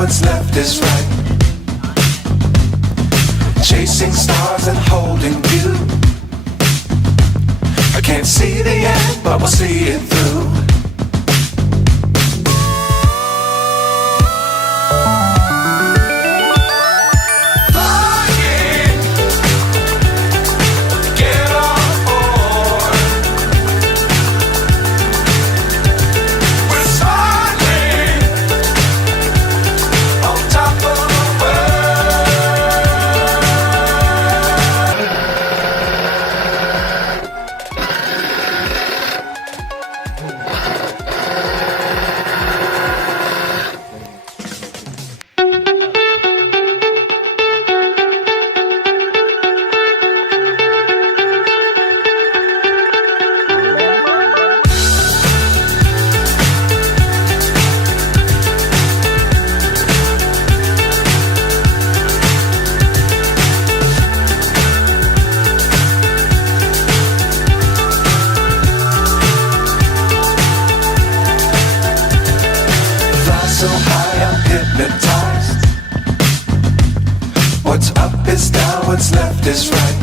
what's left is right. Chasing stars and holding you. I can't see the end, but we'll see it through. So high, I'm hypnotized. What's up is down, what's left is right.